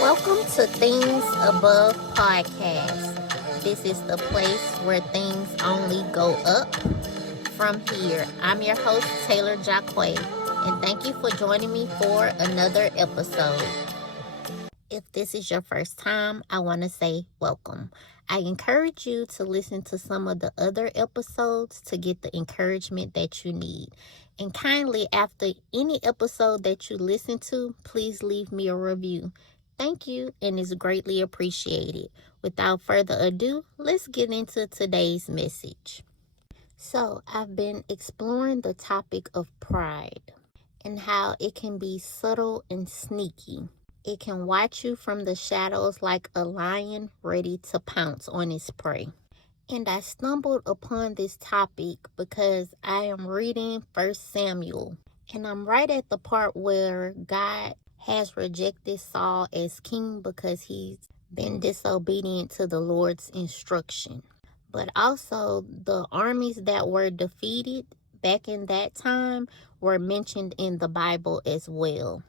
Welcome to Things Above Podcast. This is the place where things only go up from here. I'm your host, Taylar, and thank you for joining me for another episode. If this is your first time, I want to say welcome. I encourage you to listen to some of the other episodes to get the encouragement that you need. And kindly, after any episode that you listen to, please leave me a review. Thank you, and it's greatly appreciated. Without further ado, let's get into today's message. So, I've been exploring the topic of pride and how it can be subtle and sneaky. It can watch you from the shadows like a lion ready to pounce on its prey. And I stumbled upon this topic because I am reading 1 Samuel. And I'm right at the part where God has rejected Saul as king because he's been disobedient to the Lord's instruction. But also the armies that were defeated back in that time were mentioned in the Bible as well.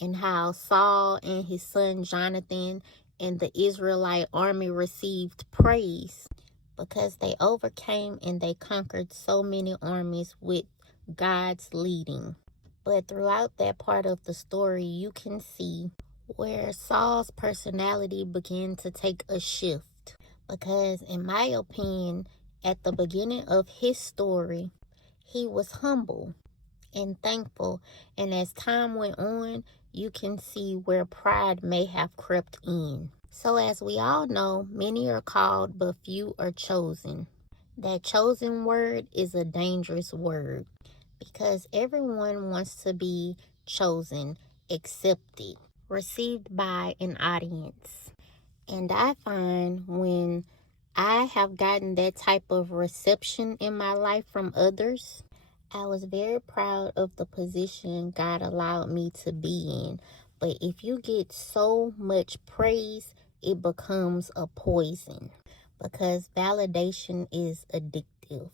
And how Saul and his son Jonathan and the Israelite army received praise because they overcame and they conquered so many armies with God's leading. But throughout that part of the story, you can see where Saul's personality began to take a shift. Because in my opinion, at the beginning of his story, he was humble and thankful. And as time went on, you can see where pride may have crept in. So as we all know, many are called, but few are chosen. That chosen word is a dangerous word because everyone wants to be chosen, accepted, received by an audience. And I find when I have gotten that type of reception in my life from others, I was very proud of the position God allowed me to be in. But if you get so much praise, it becomes a poison because validation is addictive.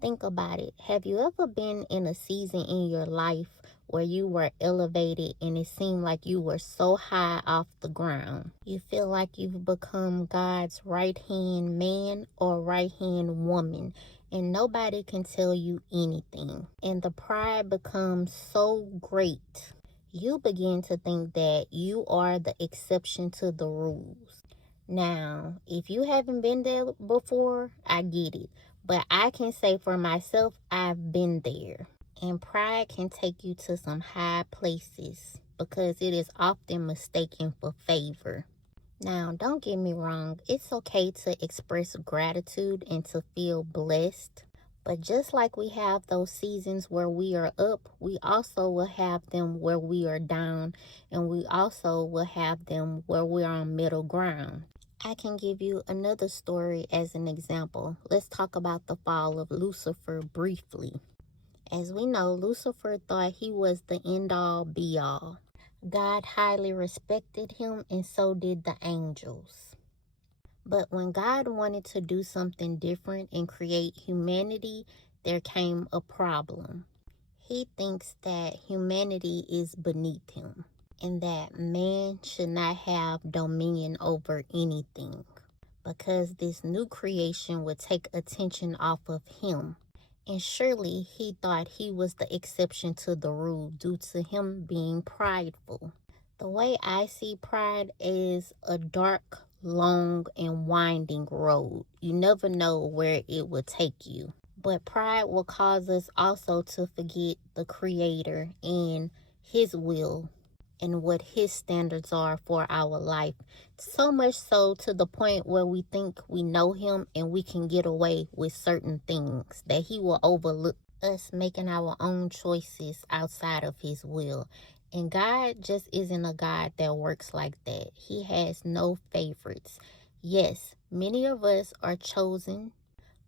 Think about it. Have you ever been in a season in your life where you were elevated and it seemed like you were so high off the ground? You feel like you've become God's right-hand man or right-hand woman, and nobody can tell you anything. And the pride becomes so great, you begin to think that you are the exception to the rules. Now, if you haven't been there before, I get it. But I can say for myself, I've been there. And pride can take you to some high places because it is often mistaken for favor. Now, don't get me wrong. It's okay to express gratitude and to feel blessed. But just like we have those seasons where we are up, we also will have them where we are down. And we also will have them where we're on middle ground. I can give you another story as an example. Let's talk about the fall of Lucifer briefly. As we know, Lucifer thought he was the end-all, be-all. God highly respected him, and so did the angels. But when God wanted to do something different and create humanity, there came a problem. He thinks that humanity is beneath him and that man should not have dominion over anything because this new creation would take attention off of him. And surely he thought he was the exception to the rule due to him being prideful. The way I see pride is a dark, long, and winding road. You never know where it will take you. But pride will cause us also to forget the Creator and His will and what His standards are for our life. So much so to the point where we think we know Him and we can get away with certain things, that He will overlook us making our own choices outside of His will. And God just isn't a God that works like that. He has no favorites. Yes, many of us are chosen,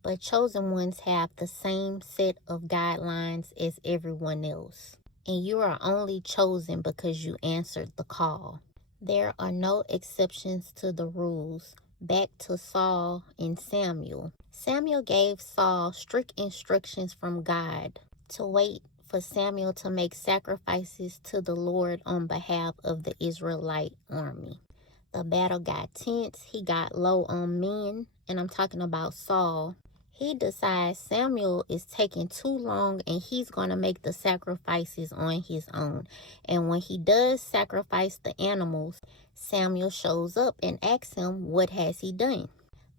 but chosen ones have the same set of guidelines as everyone else. And you are only chosen because you answered the call. There are no exceptions to the rules. Back to Saul and Samuel. Samuel gave Saul strict instructions from God to wait for Samuel to make sacrifices to the Lord on behalf of the Israelite army. The battle got tense. He got low on men, and I'm talking about Saul. He decides Samuel is taking too long and he's going to make the sacrifices on his own. And when he does sacrifice the animals, Samuel shows up and asks him, what has he done?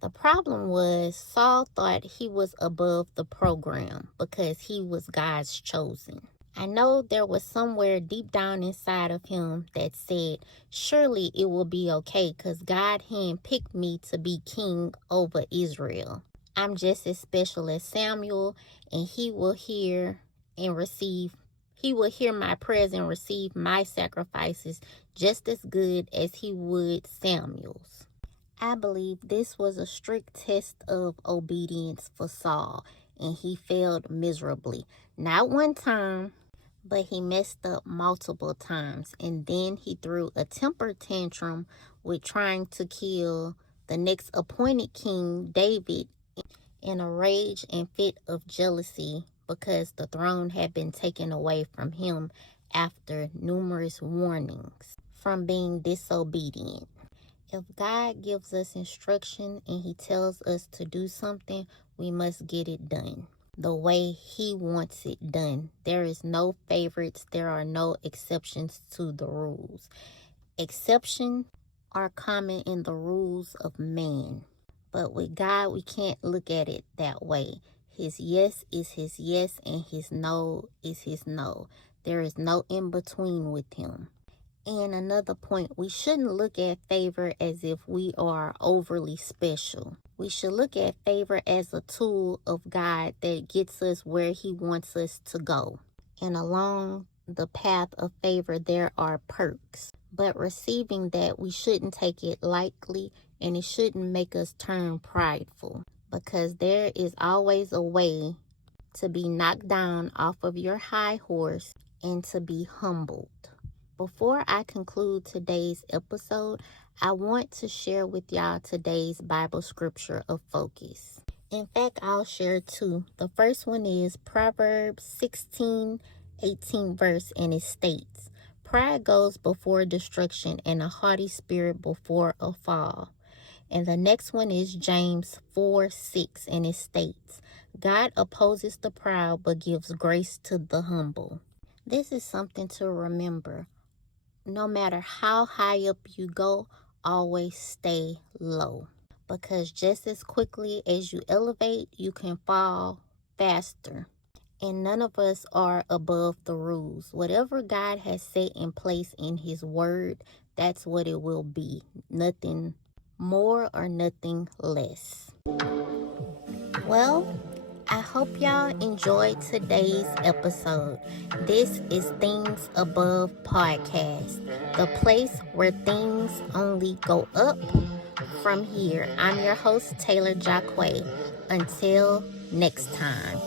The problem was Saul thought he was above the program because he was God's chosen. I know there was somewhere deep down inside of him that said, surely it will be okay because God handpicked me to be king over Israel. I'm just as special as Samuel, and he will hear my prayers and receive my sacrifices just as good as he would Samuel's. I believe this was a strict test of obedience for Saul, and he failed miserably. Not one time, but he messed up multiple times, and then he threw a temper tantrum with trying to kill the next appointed king, David, in a rage and fit of jealousy because the throne had been taken away from him after numerous warnings from being disobedient. If God gives us instruction and he tells us to do something, we must get it done the way he wants it done. There is no favorites. There are no exceptions to the rules. Exceptions are common in the rules of man. But with God, we can't look at it that way. His yes is his yes and his no is his no. There is no in between with him. And another point, we shouldn't look at favor as if we are overly special. We should look at favor as a tool of God that gets us where he wants us to go. And along the path of favor, there are perks. But receiving that, we shouldn't take it lightly, and it shouldn't make us turn prideful, because there is always a way to be knocked down off of your high horse and to be humbled. Before I conclude today's episode, I want to share with y'all today's Bible scripture of focus. In fact, I'll share two. The first one is Proverbs 16:18 verse, and it states, pride goes before destruction and a haughty spirit before a fall. And the next one is James 4:6, and it states, God opposes the proud but gives grace to the humble. This is something to remember. No matter how high up you go, always stay low. Because just as quickly as you elevate, you can fall faster. And none of us are above the rules. Whatever God has set in place in his word, that's what it will be. Nothing more or nothing less. Well, I hope y'all enjoyed today's episode. This is Things Above Podcast, the place where things only go up from here. I'm your host, Taylar. Until next time.